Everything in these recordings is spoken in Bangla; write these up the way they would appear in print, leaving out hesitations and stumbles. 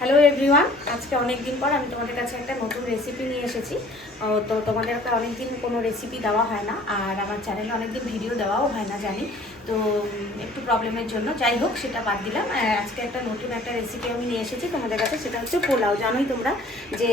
হ্যালো এভরিওয়ান, আজকে অনেক দিন পর আমি তোমাদের কাছে একটা নতুন রেসিপি নিয়ে এসেছি। তো তোমাদেরকে অনেক দিন কোনো রেসিপি দেওয়া হয় না, আর আমার চ্যানেলে অনেক দিন ভিডিও দেওয়াও হয় না জানি। তো একটু প্রবলেমের জন্য যাই হোক সেটা বাদ দিলাম। আজকে একটা নতুন একটা রেসিপি আমি নিয়ে এসেছি তোমাদের কাছে, সেটা হচ্ছে পোলাও। জানোই তোমরা যে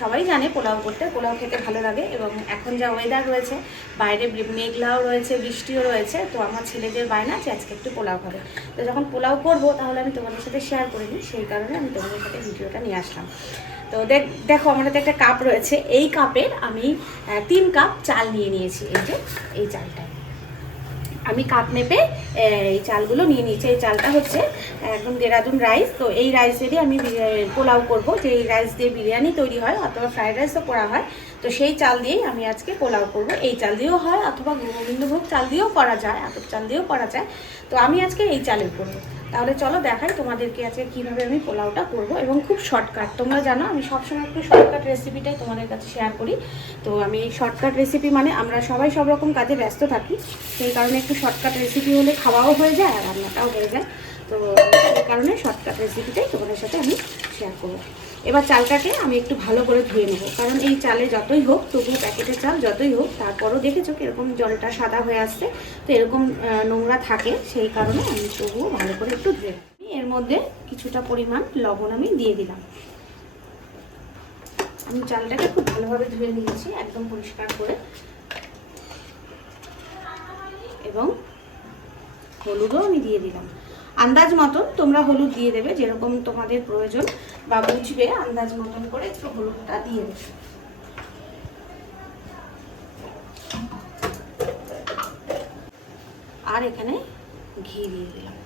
সবাই জানে পোলাও করতে, পোলাও খেতে ভালো লাগে। এবং এখন যা ওয়েদার রয়েছে, বাইরে মেঘলাও রয়েছে, বৃষ্টিও রয়েছে, তো আমার ছেলেদের বায়না যে আজকে একটু পোলাও খাবে। তো যখন পোলাও করবো তাহলে আমি তোমাদের সাথে শেয়ার করে নিই, সেই কারণে আমি তোমাদের সাথে ভিডিওটা নিয়ে আসলাম। তো দেখো আমার হাতে একটা কাপ রয়েছে, এই কাপের আমি 3 কাপ চাল নিয়ে নিয়েছি। এই যে এই চালটা আমি কাপ মেপে এই চালগুলো নিয়ে নিয়েছি। এই চালটা হচ্ছে একদম দেরাদুন রাইস। তো এই রাইসেরই আমি পোলাও করব, যে এই রাইস দিয়ে বিরিয়ানি তৈরি হয় অথবা ফ্রাইড রাইসও করা হয়। তো সেই চাল দিয়েই আমি আজকে পোলাও করব। এই চাল দিয়েও হয় অথবা গোবিন্দভোগ চাল দিয়েও করা যায়, আতপ চাল দিয়েও করা যায়। তো আমি আজকে এই চালের করবো। তাহলে চলো দেখাই তোমাদেরকে আজকে কীভাবে আমি পোলাওটা করব, এবং খুব শর্টকাট। তোমরা জানো আমি সবসময় একটু শর্টকাট রেসিপিটাই তোমাদের কাছে শেয়ার করি। তো আমি এই শর্টকাট রেসিপি মানে আমরা সবাই সব রকম কাজে ব্যস্ত থাকি, সেই কারণে একটু শর্টকাট রেসিপি হলে খাওয়াও হয়ে যায় আর রান্নাটাও হয়ে যায়। তো সেই কারণে শর্টকাট রেসিপিটাই তোমাদের সাথে আমি শেয়ার করবো। এবার চালটাকে আমি একটু ভালো করে ধুয়ে নেবো, কারণ এই চালে যতই হোক, তবুও প্যাকেটের চাল যতই হোক, তারপরও দেখেছো কীরকম জলটা সাদা হয়ে আসছে। তো এরকম নোংরা থাকে, সেই কারণে আমি তবুও ভালো করে একটু ধুয়ে নেব। এর মধ্যে কিছুটা পরিমাণ লবণ আমি দিয়ে দিলাম। আমি চালটাকে খুব ভালোভাবে ধুয়ে নিয়েছি, একদম পরিষ্কার করে। এবং হলুদও আমি দিয়ে দিলাম আন্দাজ মতন। তোমরা হলুদ দিয়ে দেবে যেরকম তোমাদের প্রয়োজন বা বুঝবে, আন্দাজ মতন করে একটু হলুদটা দিয়ে দেবে। আর এখানে ঘি দিয়ে দিলাম।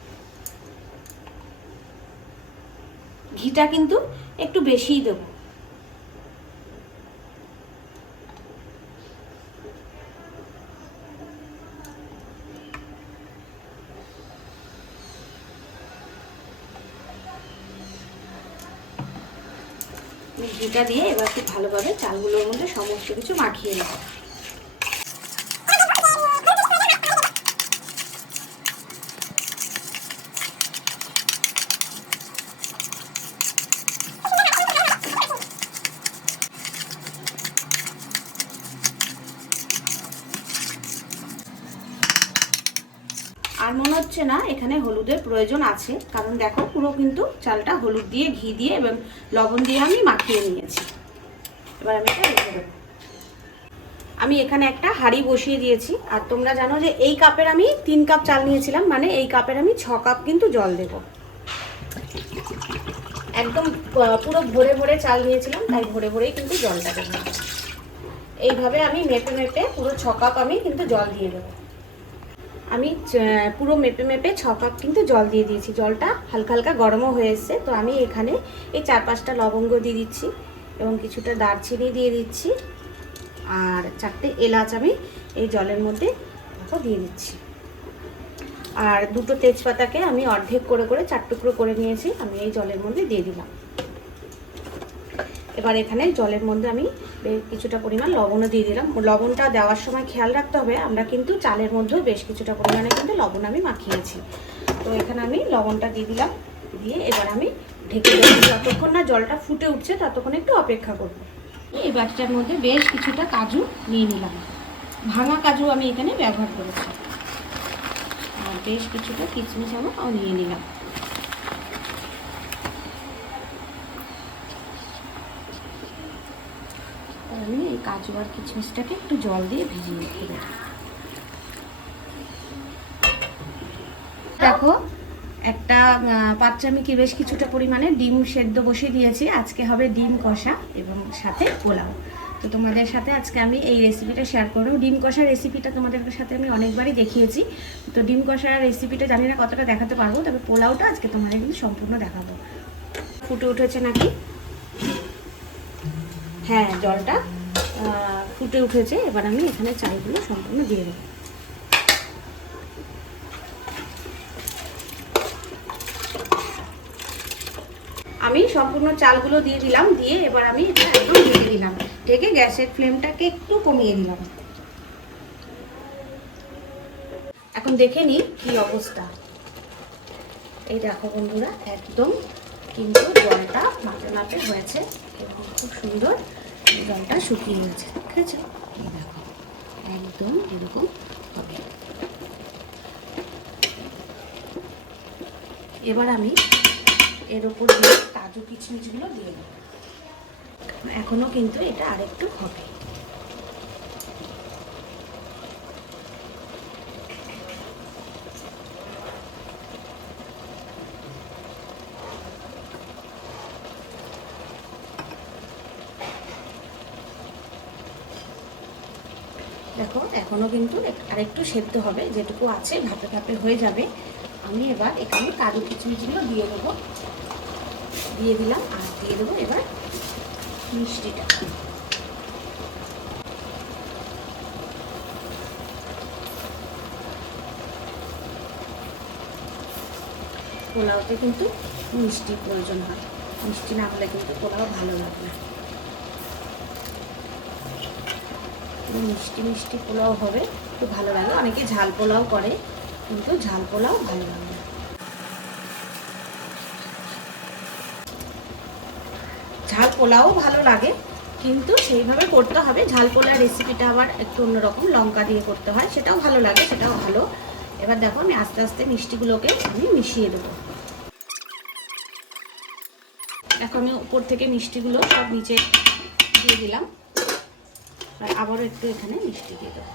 ঘিটা কিন্তু একটু বেশিই দেবো। ঘিটা দিয়ে এবার খুব ভালোভাবে চালগুলোর মধ্যে সমস্ত কিছু মাখিয়ে নেব। আর মনে হচ্ছে না এখানে হলুদের প্রয়োজন আছে, কারণ দেখো পুরো কিন্তু চালটা হলুদ দিয়ে, ঘি দিয়ে এবং লবণ দিয়ে আমি মাখিয়ে নিয়েছি। এবার আমি এটা রেখে দেবো। আমি এখানে একটা হাঁড়ি বসিয়ে দিয়েছি। আর তোমরা জানো যে এই কাপের আমি 3 কাপ চাল নিয়েছিলাম, মানে এই কাপের আমি 6 কাপ কিন্তু জল দেব। একদম পুরো ভরে ভরে চাল নিয়েছিলাম, তাই ভরে ভরেই কিন্তু জলটা দেবো। এইভাবে আমি মেপে মেপে পুরো 6 কাপ আমি কিন্তু জল দিয়ে দেবো। আমি পুরো মেপে মেপে 6 কাপ কিন্তু জল দিয়ে দিয়েছি। জলটা হালকা হালকা গরমও হয়ে এসছে। তো আমি এখানে এই 4-5টা লবঙ্গ দিয়ে দিচ্ছি, এবং কিছুটা দারচিনি দিয়ে দিচ্ছি, আর 4টে এলাচ আমি এই জলের মধ্যে দিয়ে দিচ্ছি। আর 2টো তেজপাতাকে আমি অর্ধেক করে করে 4 টুকরো করে নিয়েছি, আমি এই জলের মধ্যে দিয়ে দিলাম। এবার এখানে জলের মধ্যে আমি কিছুটা পরিমাণ লবণও দিয়ে দিলাম। লবণটা দেওয়ার সময় খেয়াল রাখতে হবে, আমরা কিন্তু চালের মধ্যেও বেশ কিছুটা পরিমাণে কিন্তু লবণ আমি মাখিয়েছি। তো এখানে আমি লবণটা দিয়ে দিলাম, দিয়ে এবার আমি ঢেকে দেবো। যতক্ষণ না জলটা ফুটে উঠছে ততক্ষণ একটু অপেক্ষা করব। এই বাটিটার মধ্যে বেশ কিছুটা কাজু নিয়ে নিলাম, ভাঙা কাজু আমি এখানে ব্যবহার করেছি। আর বেশ কিছুটা কিশমিশ আমি নিয়ে নিলাম। আমি এই কাজু আর কিশমিশটাকে একটু জল দিয়ে ভিজিয়ে রেখে দেব। দেখো একটা পাত্রে আমি বেশ কিছুটা পরিমাণে ডিম সেদ্ধ বসিয়ে দিয়েছি। আজকে হবে ডিম কষা এবং সাথে পোলাও। তো তোমাদের সাথে আজকে আমি এই রেসিপিটা শেয়ার করবো। ডিম কষার রেসিপিটা তোমাদের সাথে আমি অনেকবারই দেখিয়েছি। তো ডিম কষার রেসিপিটা জানি না কতটা দেখাতে পারবো, তবে পোলাওটা আজকে তোমাদের কিন্তু সম্পূর্ণ দেখাবো। ফুটে উঠেছে নাকি? হ্যাঁ, জলটা ফুটে উঠেছে। এবার আমি এখানে চালগুলো সম্পূর্ণ দিয়ে দেবো। আমি সম্পূর্ণ চালগুলো দিয়ে দিলাম, দিয়ে এবার আমি এটা একদম ঢেকে দিলাম। ঢেকে গ্যাসের ফ্লেমটাকে একটু কমিয়ে দিলাম। এখন দেখে নিই কি অবস্থা। এই দেখো বন্ধুরা, একদম কিন্তু জলটা মাপে মাপে হয়েছে এবং খুব সুন্দর জলটা শুকিয়ে গেছে, ঠিক আছে? এই দেখো একদম এরকম হবে। এবার আমি এর উপর দিয়ে কাজু কিশমিশগুলো দিয়ে দেবো। এখনও কিন্তু এটা আরেকটু হবে। দেখো এখনও কিন্তু আরেকটু সেদ্ধ হবে, যেটুকু আছে ভাপে ভাপে হয়ে যাবে। আমি এবার এখানে কাজু কিশমিশগুলো দিয়ে দেবো, দিয়ে দিলাম। আর দিয়ে দেবো এবার মিষ্টিটা। পোলাওতে কিন্তু মিষ্টির প্রয়োজন হয়, মিষ্টি না হলে কিন্তু পোলাও ভালো লাগে না। মিষ্টি মিষ্টি পোলাও হবে, খুব ভালো লাগে। অনেকে ঝাল পোলাও করে, কিন্তু ঝাল পোলাও ভালো লাগে না। ঝাল পোলাও ভালো লাগে, কিন্তু সেইভাবে করতে হবে। ঝাল পোলাও রেসিপিটা আবার একটু অন্যরকম, লঙ্কা দিয়ে করতে হয়, সেটাও ভালো লাগে, সেটাও ভালো। এবার দেখো আমি আস্তে আস্তে মিষ্টিগুলোকে আমি মিশিয়ে দেবো। এখন আমি উপর থেকে মিষ্টিগুলো সব নিচে দিয়ে দিলাম, আর আবারও একটু এখানে মিষ্টি দিয়ে দেবো।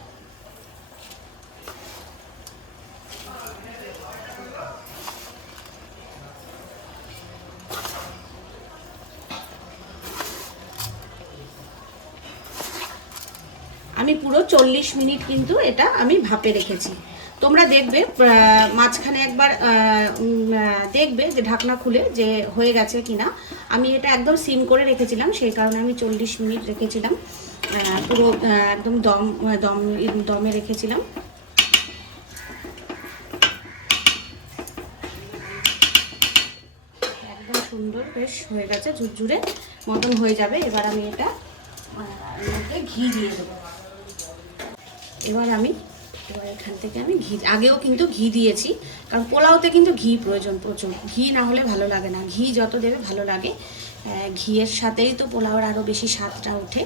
আমি পুরো 40 মিনিট কিন্তু এটা আমি ভাপে রেখেছি। তোমরা দেখবে মাঝখানে একবার দেখবে যে ঢাকনা খুলে যে হয়ে গেছে কিনা। আমি এটা একদম সিম করে রেখেছিলাম, সেই কারণে আমি 40 মিনিট রেখেছিলাম। পুরো একদম দমে রেখেছিলাম। একদম সুন্দর বেশ হয়ে গেছে, ঝুরঝুরে মতন হয়ে যাবে। এবার আমি এটা মধ্যে ঘি দিয়ে দেবো। এবার এখান থেকে আমি ঘি, আগেও কিন্তু ঘি দিয়েছি, কারণ পোলাওতে কিন্তু ঘি প্রয়োজন প্রচুর। ঘি না হলে ভালো লাগে না, ঘি যত দেবে ভালো লাগে। ঘিয়ের সাথেই তো পোলাওর আরও বেশি স্বাদটা ওঠে।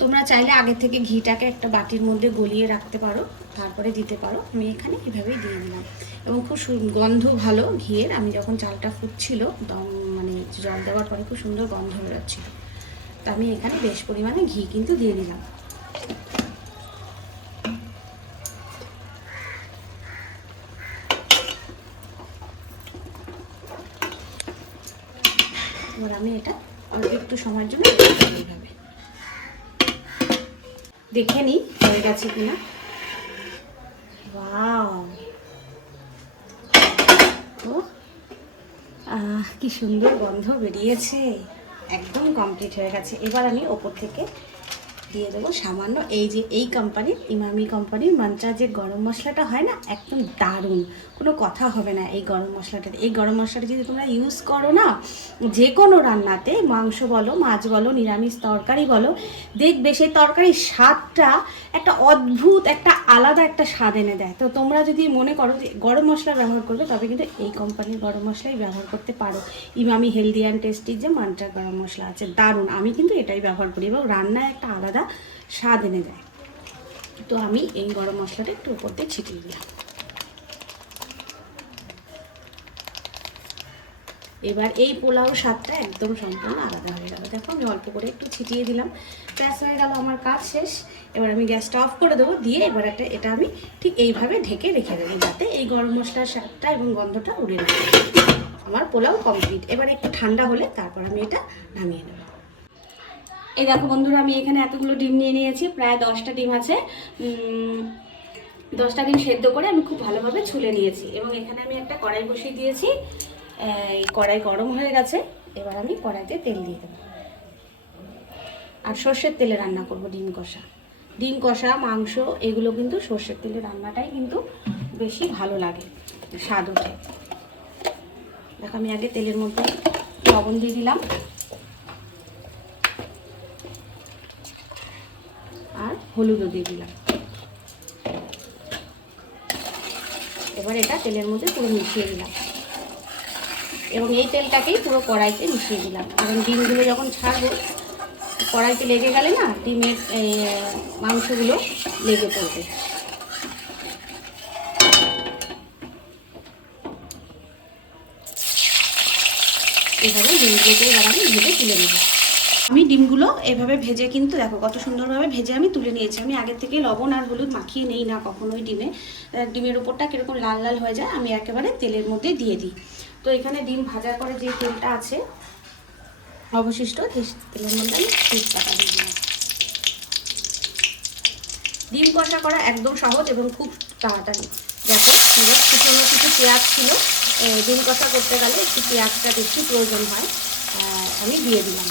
তোমরা চাইলে আগে থেকে ঘিটাকে একটা বাটির মধ্যে গলিয়ে রাখতে পারো, তারপরে দিতে পারো। আমি এখানে এভাবেই দিয়ে দিলাম এবং খুব গন্ধ ভালো ঘিয়ের। আমি যখন চালটা ফুটছিল মানে জল দেওয়ার পরে খুব সুন্দর গন্ধ বেরোচ্ছিল। তো আমি এখানে বেশ পরিমাণে ঘি কিন্তু দিয়ে দিলাম। এবার আমি এটা অল্প একটু সময়ের জন্য এইভাবে দেখে নিই হয়ে গেছে কিনা। ওয়াও, ও কি সুন্দর গন্ধ বেরিয়েছে, একদম কমপ্লিট হয়ে গেছে। এবার আমি ওপর থেকে দিয়ে দেবো সামান্য এই কোম্পানির, ইমামি কোম্পানির মাঞ্চা যে গরম মশলাটা হয় না, একদম দারুণ, কোনো কথা হবে না এই গরম মশলাটা। এই গরম মশলাটা যদি তোমরা ইউজ করো না যে কোনো রান্নাতে, মাংস বলো, মাছ বলো, নিরামিষ তরকারি বলো, দেখবে সেই তরকারির স্বাদটা একটা অদ্ভুত, একটা আলাদা একটা স্বাদ এনে দেয়। তো তোমরা যদি মনে করো যে গরম মশলা ব্যবহার করবে, তবে কিন্তু এই কোম্পানির গরম মশলাই ব্যবহার করতে পারো। ইমামি হেলদি অ্যান্ড টেস্টির যে মাঞ্চা গরম মশলা আছে, দারুণ। আমি কিন্তু এটাই ব্যবহার করি এবং রান্নায় একটা আলাদা স্বাদ এনে দেয়। তো আমি এই গরম মশলাটা একটু উপর দিয়ে ছিটিয়ে দিলাম। এবার এই পোলাও স্বাদটা একদম সম্পূর্ণ আলাদা হয়ে গেল। দেখো আমি অল্প করে একটু ছিটিয়ে দিলাম, ব্যাস হয়ে গেল, আমার কাজ শেষ। এবার আমি গ্যাসটা অফ করে দেবো, দিয়ে এবার এটা আমি ঠিক এইভাবে ঢেকে রেখে দেবো, যাতে এই গরম মশলার স্বাদটা এবং গন্ধটা উড়ে না। আমার পোলাও কমপ্লিট। এবার একটু ঠান্ডা হলে তারপর আমি এটা নামিয়ে নেব। এই দেখো বন্ধুরা, আমি এখানে এতগুলো ডিম নিয়ে নিয়েছি, প্রায় 10টা ডিম আছে। 10টা ডিম সেদ্ধ করে আমি খুব ভালোভাবে ছুলে নিয়েছি এবং এখানে আমি একটা কড়াই বসিয়ে দিয়েছি। এই কড়াই গরম হয়ে গেছে। এবার আমি কড়াইতে তেল দিয়ে দেবো, আর সর্ষের তেলে রান্না করব ডিম কষা মাংস, এগুলো কিন্তু সর্ষের তেলে রান্নাটাই কিন্তু বেশি ভালো লাগে, স্বাদ ওঠে। দেখো আমি আগে তেলের মধ্যে লবণ দিয়ে দিলাম, আর হলুদও দিয়ে দিলাম। এবার এটা তেলের মধ্যে পুরো মিশিয়ে দিলাম এবং এই তেলটাকেই পুরো কড়াইতে মিশিয়ে দিলাম, কারণ ডিমগুলো যখন ছাড়বো কড়াইতে লেগে গেলে না ডিমের মাংসগুলো লেগে পড়বে। এভাবে ডিমগুলোকে এবার আমি ভেজে তুলে নেব। আমি ডিমগুলো এভাবে ভেজে কিন্তু দেখো কত সুন্দরভাবে ভেজে আমি তুলে নিয়েছি। আমি আগের থেকে লবণ আর হলুদ মাখিয়ে নেই না কখনোই ডিমের উপরটা কীরকম লাল লাল হয়ে যায় আমি একেবারে তেলের মধ্যে দিয়ে দিই। তো এখানে ডিম ভাজার পরে যে তেলটা আছে অবশিষ্ট তেলের মধ্যে আমি তেজপাতা দিয়ে দিলাম। ডিম কষা করা একদম সহজ এবং খুব তাড়াতাড়ি। দেখো কুচনো কিছু পেঁয়াজ ছিল, ডিম কষা করতে গেলে একটু পেঁয়াজটা বেশি প্রয়োজন হয়, আমি দিয়ে দিলাম।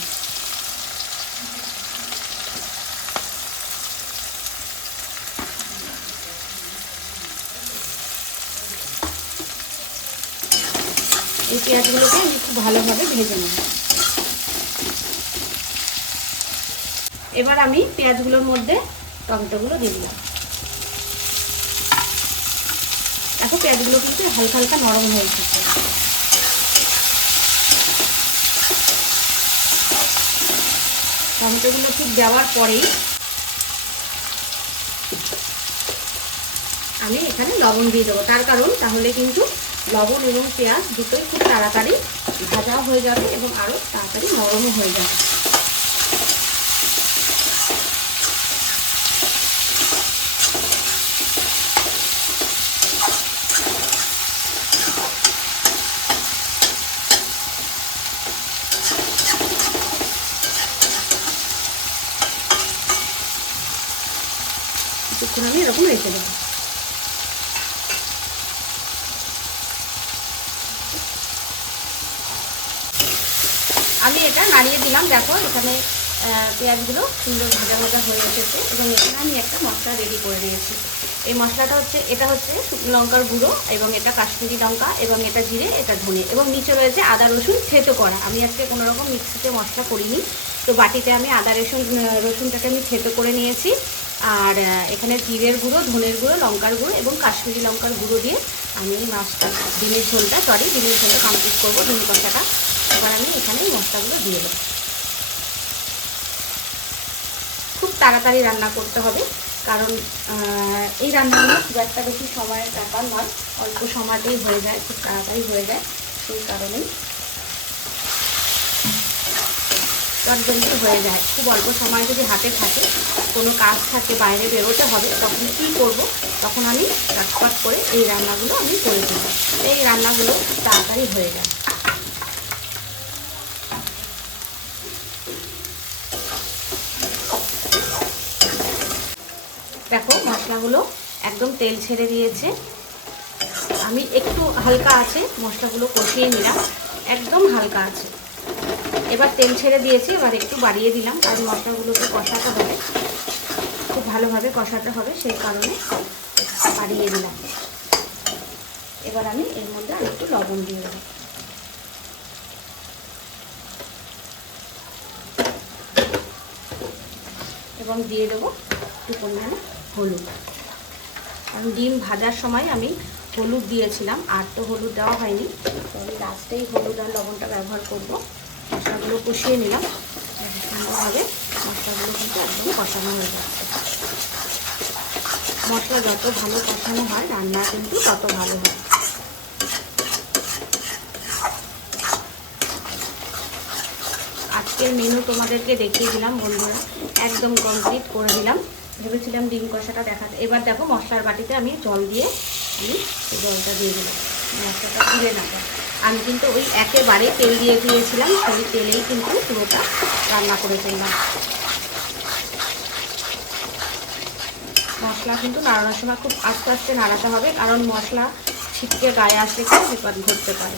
এই পেঁয়াজগুলোকে আমি খুব ভালোভাবে ভেজে নেব। এবার আমি পেঁয়াজগুলোর মধ্যে টমেটোগুলো দিয়ে দিলাম। দেখো পেঁয়াজগুলো কিন্তু হালকা হালকা নরম হয়ে এসেছে। টমেটোগুলো ঠিক দেওয়ার পরেই আমি এখানে লবণ দিয়ে দেবো, তার কারণ তাহলে কিন্তু লবণ এবং পেঁয়াজ দুটোই খুব তাড়াতাড়ি ভাজাও হয়ে যাবে এবং আরও তাড়াতাড়ি নরমও হয়ে যাবে। কিছুক্ষণ আমি এরকম রেখে দেবো। আমি এটা নাড়িয়ে দিলাম। দেখো এখানে পেঁয়াজগুলো সুন্দর ভাজা ভাজা হয়ে এসেছে এবং এখানে আমি একটা মশলা রেডি করে নিয়েছি। এই মশলাটা হচ্ছে, এটা হচ্ছে শুকনো লঙ্কার গুঁড়ো এবং এটা কাশ্মীরি লঙ্কা এবং এটা জিরে, এটা ধনে এবং নিচে রয়েছে আদা রসুন থেতো করা। আমি আজকে কোনো রকম মিক্সিতে মশলা করিনি, তো বাটিতে আমি আদা রসুনটাকে আমি থেতো করে নিয়েছি। আর এখানে জিরের গুঁড়ো, ধনের গুঁড়ো, লঙ্কার গুঁড়ো এবং কাশ্মীরি লঙ্কার গুঁড়ো দিয়ে আমি ডিমের ঝোলটা কমপ্লিট করবো, ডিম কষাটা। এবার আমি এখানে মশলাগুলো দিয়ে দেবো। খুব তাড়াতাড়ি রান্না করতে হবে, কারণ এই রান্নাগুলো খুব একটা বেশি সময়ের ব্যাপার নয়, অল্প সময়তেই হয়ে যায়, খুব তাড়াতাড়ি হয়ে যায়। সেই কারণেই চটজলদি হয়ে যায়। খুব অল্প সময় যদি হাতে থাকে, কোনো কাজ থাকে, বাইরে বেরোতে হবে, তখন কী করব, তখন আমি চটপট করে এই রান্নাগুলো আমি করে দিই। এই রান্নাগুলো তাড়াতাড়ি হয়ে যায়। দেখো মশলাগুলো একদম তেল ছেড়ে দিয়েছে। আমি একটু হালকা আছে মশলাগুলো কষিয়ে নিলাম, একদম হালকা আছে। এবার তেল ছেড়ে দিয়েছি, এবার একটু বাড়িয়ে দিলাম, কারণ মশলাগুলোকে কষাতে হবে, খুব ভালোভাবে কষাতে হবে, সেই কারণে বাড়িয়ে দিলাম। এবার আমি এর মধ্যে আর একটু লবণ দিয়ে দেবো। এবং দিয়ে দেবো একটু পরিমাণে হলুদ, কারণ ডিম ভাজার সময় আমি হলুদ দিয়েছিলাম, আর তো হলুদ দেওয়া হয়নি, তো আমি লাস্টেই হলুদ আর লবণটা ব্যবহার করব। মশলাগুলো কষিয়ে নিলাম সুন্দরভাবে, মশলাগুলো কিন্তু একদম কষানো হয়ে যাচ্ছে। মশলা যত ভালো কষানো হয় রান্না কিন্তু তত ভালো হয়। আজকের মেনু তোমাদেরকে দেখিয়ে দিলাম বন্ধুরা, একদম কমপ্লিট করে দিলাম। ভেবেছিলাম ডিম কষাটা দেখাতে। এবার দেখো মশলার বাটিতে আমি জল দিয়ে আমি জলটা দিয়ে দিলাম, মশলাটা তুলে নেব। আমি কিন্তু ওই একেবারে তেল দিয়ে দিয়েছিলাম, সেই তেলেই কিন্তু পুরোটা রান্না করে ফেললাম। মশলা কিন্তু নাড়ানোর সময় খুব আস্তে আস্তে নাড়াতে হবে, কারণ মশলা ছিটকে গায়ে আসলে খুব বিপদ ঘটতে পারে।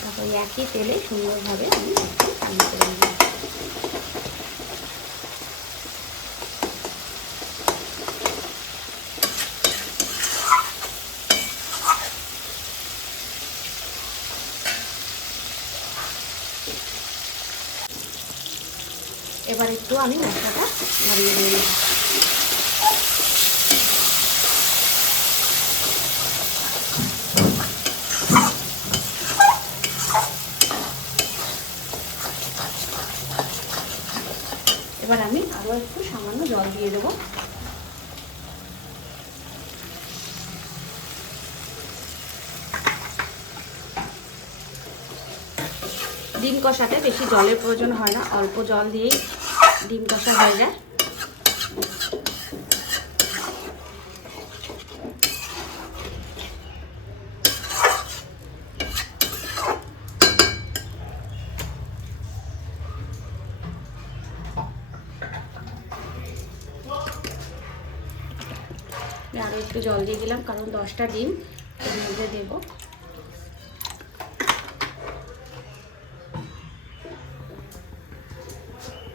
তারপর একই তেলে সুন্দরভাবে আমি রান্না করে নিলাম। এবার একটু আমি মশলাটা নাড়িয়ে দিয়ে দিলাম। আমি আরও একটু সামান্য জল দিয়ে দেবো। ডিম কষাতে বেশি জলের প্রয়োজন হয় না, অল্প জল দিয়েই ডিম কষা হয়ে যায়। আরও একটু জল দিয়ে দিলাম, কারণ 10টা ডিম এর মধ্যে দেবো।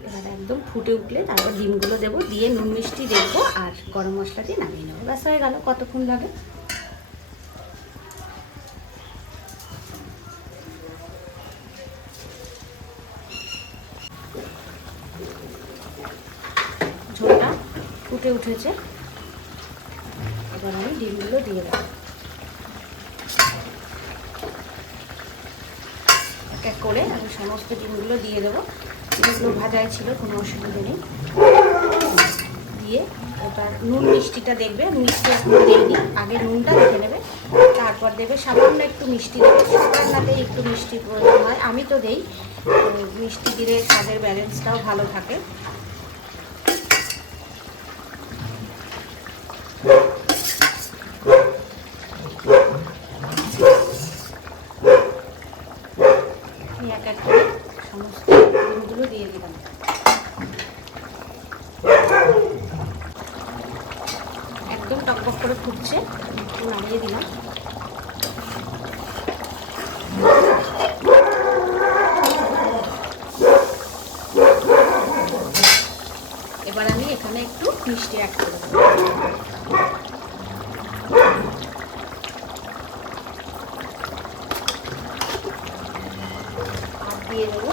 এবার একদম ফুটে উঠলে তারপর ডিমগুলো দেবো, দিয়ে নুন মিষ্টি দেখবো আর গরম মশলা দিয়ে নামিয়ে নেবো। ব্যাস হয়ে গেল। কতক্ষণ লাগে? ঝোলটা ফুটে উঠেছে, এবার আমি ডিমগুলো দিয়ে দেবো। এক এক করে আমি সমস্ত ডিমগুলো দিয়ে দেবো। ডিমগুলো ভাজাই ছিল, কোনো অসুবিধা নেই। দিয়ে ওটার নুন মিষ্টিটা দেখবে, মিষ্টি এখনো দেয়নি, আগে নুনটা দেখে নেবে, তারপর দেবে সামান্য একটু মিষ্টি দেবে। রান্নাতেই একটু মিষ্টির প্রয়োজন হয়, আমি তো দেই। মিষ্টি দিলে স্বাদের ব্যালেন্সটাও ভালো থাকে। এক এক করে সমস্ত ডিমগুলো দিয়ে দিলাম। একদম টকবক করে ফুটছে, একটু নামিয়ে দিলাম। এবার আমি এখানে একটু মিষ্টি অ্যাড করে দেবো। আর দিয়ে দেবো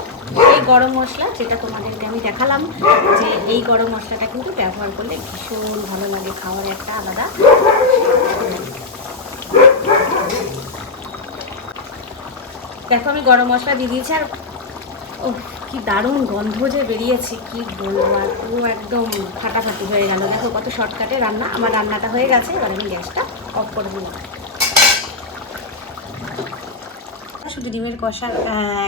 এই গরম মশলা, যেটা তোমাদেরকে আমি দেখালাম যে এই গরম মশলাটা কিন্তু ব্যবহার করলে ভীষণ ভালো লাগে, খাওয়ার একটা আলাদা। দেখো আমি গরম মশলা দিয়ে দিয়েছি, আর ও কি দারুণ গন্ধ যে বেরিয়েছে, কি বলবো। আর পুরো একদম ফাটাফাটি হয়ে গেল। দেখো কত শর্টকাটে রান্না। আমার রান্নাটা হয়ে গেছে, এবার আমি গ্যাসটা অফ করে দিলাম। শুধু ডিমের কষা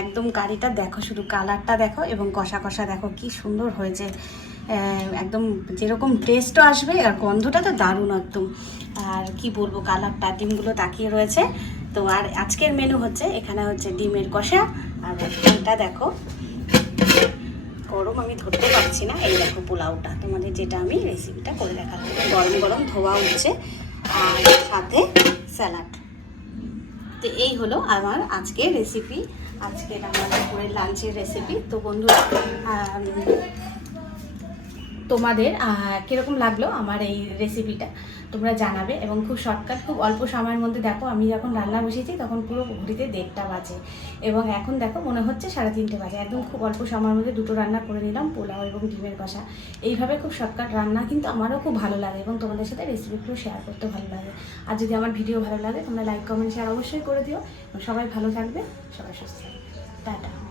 একদম কারিটা দেখো, শুধু কালারটা দেখো এবং কষা কষা দেখো কি সুন্দর হয়েছে। একদম যেরকম টেস্টও আসবে, আর গন্ধটা তো দারুণ একদম। আর কি বলবো, কালারটা, ডিমগুলো তাকিয়ে রয়েছে। তো আর আজকের মেনু হচ্ছে, এখানে হচ্ছে ডিমের কষা। আর এটা দেখো গরম, আমি ধরতে পারছি না। এই দেখো পোলাওটা, তোমাদের যেটা আমি রেসিপিটা করে দেখালাম, গরম গরম ধোয়া উঠছে, আর সাথে স্যালাড। তো এই হলো আমার আজকের রেসিপি, আজকের আমার দুপুরের লাঞ্চের রেসিপি। তো বন্ধুরা, তোমাদের কীরকম লাগলো আমার এই রেসিপিটা তোমরা জানাবে। এবং খুব শর্টকাট, খুব অল্প সময়ের মধ্যে। দেখো আমি যখন রান্না বসিয়েছি তখন পুরো ঘড়িতে 1:30 বাজে, এবং এখন দেখো মনে হচ্ছে 3:30 বাজে। একদম খুব অল্প সময়ের মধ্যে দুটো রান্না করে নিলাম, পোলাও এবং ডিমের কষা। এইভাবে খুব শর্টকাট রান্না কিন্তু আমারও খুব ভালো লাগে, এবং তোমাদের সাথে রেসিপিগুলো শেয়ার করতে ভালো লাগে। আর যদি আমার ভিডিও ভালো লাগে তোমরা লাইক কমেন্ট শেয়ার অবশ্যই করে দিও। সবাই ভালো থাকবে, সবাই সুস্থ থাকবে। টাটা।